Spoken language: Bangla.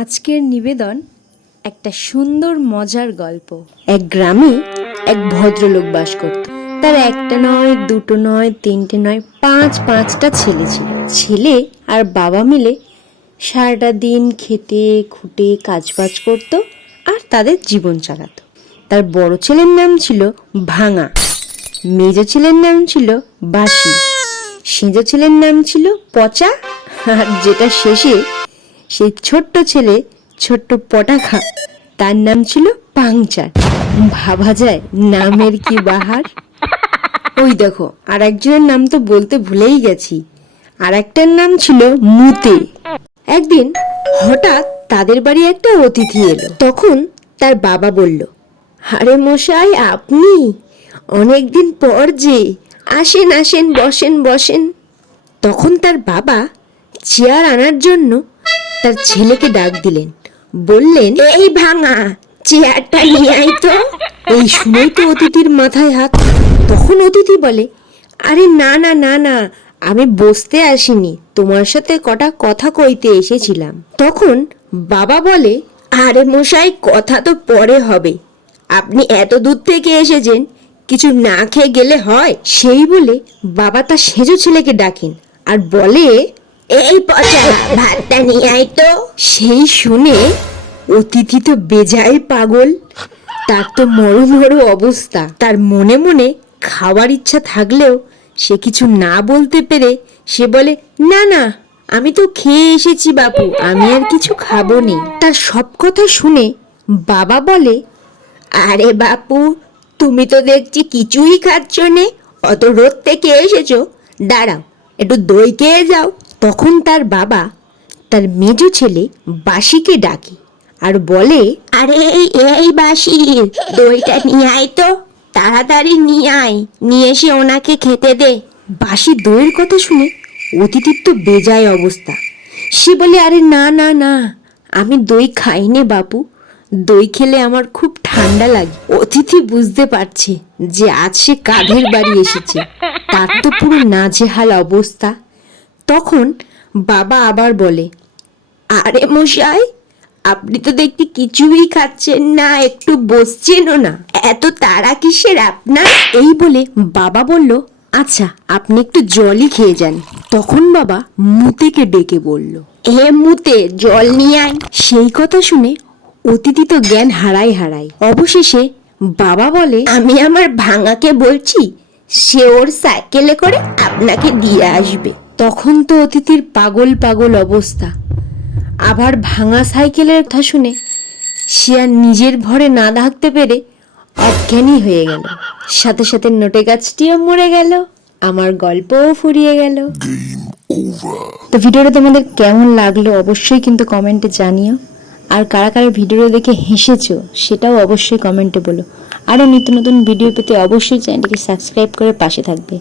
আজকের নিবেদন একটা সুন্দর মজার গল্প। এক গ্রামে এক ভদ্রলোক বাস করত। তার একটা নয়, দুটো নয়, তিনটে নয়, পাঁচ, পাঁচটা ছেলে ছিল। ছেলে আর বাবা মিলে সারাটা দিন খেতে খুঁটে কাজবাজ করত আর তাদের জীবন চালাতো। তার বড় ছেলের নাম ছিল ভাঙা। মেজ ছেলের নাম ছিল বাসি সেজ ছেলের নাম ছিল পচা। আর যেটা শেষে সেই ছোট্ট ছেলে ছোট্ট পটাখা, তার নাম ছিল পাংচার। ভাবা যায় নামের কি বাহার। ওই দেখো আর একজনের নাম তো বলতে ভুলেই গেছি। আর একটার নাম ছিল মুতে। একদিন হঠাৎ তাদের বাড়ি একটা অতিথি এলো। তখন তার বাবা বলল, আরে মশাই, আপনি? অনেকদিন পর যে আসেন আসেন, বসেন বসেন। তখন তার বাবা চেয়ার আনার জন্য তার ছেলেকে ডাক দিলেন। বললেন, এই ভাঙা চেয়ারটা নিয়ে আয় তো। এই শুনেই তো অতিথির মাথায় হাত। তখন অতিথি বলে, আরে না না না না, আমি বসতে আসিনি। তোমার সাথে কটা কথা কইতে এসেছিলাম। তখন বাবা বলে, আরে মশাই, কথা তো পরে হবে। আপনি এত দূর থেকে এসেছেন, কিছু না খেয়ে গেলে হয়? সেই বলে বাবা তার সেজো ছেলেকে ডাকেন আর বলে এই পচা ভাতটা নিয়ে আয় তো। সেই শুনে অতিথি তো বেজায় পাগল। তার তো মরু অবস্থা। তার মনে মনে খাওয়ার ইচ্ছা থাকলেও সে কিছু না বলতে পেরে সে বলে, না না, আমি তো খেয়ে এসেছি বাপু, আমি আর কিছু খাব নি। তার সব কথা শুনে বাবা বলে, আরে বাপু, তুমি তো দেখছি কিছুই খাচ্ছ নে, অত রোদ থেকে এসেছ। দাঁড়াও, একটু দই খেয়ে যাও। তখন তার বাবা তার মেজ ছেলে বাসিকে ডাকে আর বলে আরে এই- বাসি দইটা নিয়ে আয় তো তাড়াতাড়ি নিয়ে আয় নিয়ে এসে ওনাকে খেতে দে। বাসি দইয়ের কথা শুনে অতিথির তো বেজায় অবস্থা। সে বলে আরে না না না আমি দই খাই নে বাপু দই খেলে আমার খুব ঠান্ডা লাগে। অতিথি বুঝতে পারছে যে আজ সে কাঁধের বাড়ি এসেছে। তার তো পুরো নাজেহাল অবস্থা। তখন বাবা আবার বলে, আরে মশাই, আপনি তো দেখতে কিছুই খাচ্ছেন না, একটু বসছেনও না। এত তাড়া কিসের আপনার? এই বলে বাবা বলল আচ্ছা আপনি একটু জলই খেয়ে যান। তখন বাবা মুতেকে ডেকে বলল হে মুতে, জল নিয়ে আয়। সেই কথা শুনে অতিথি তো জ্ঞান হারাই হারাই অবশেষে বাবা বলে, আমি আমার ভাঙাকে বলছি, সে ওর সাইকেলে করে আপনাকে দিয়ে আসবে। তখন তো অতিথির পাগল পাগল অবস্থা। আবার ভাঙা সাইকেলের কথা শুনে সে আর নিজের ভরে না থাকতে পেরে অজ্ঞানী হয়ে গেল। সাথে সাথে নোটে গাছটিও মরে গেল আমার গল্পও ফুরিয়ে গেল। তো ভিডিওটা তোমাদের কেমন লাগল অবশ্যই কিন্তু কমেন্টে জানিও। আর কারা কারা ভিডিও দেখে হেসেছো সেটাও অবশ্যই কমেন্টে বলো। আরও নিত্য নতুন ভিডিও পেতে অবশ্যই চ্যানেলটিকে সাবস্ক্রাইব করে পাশে থাকবে।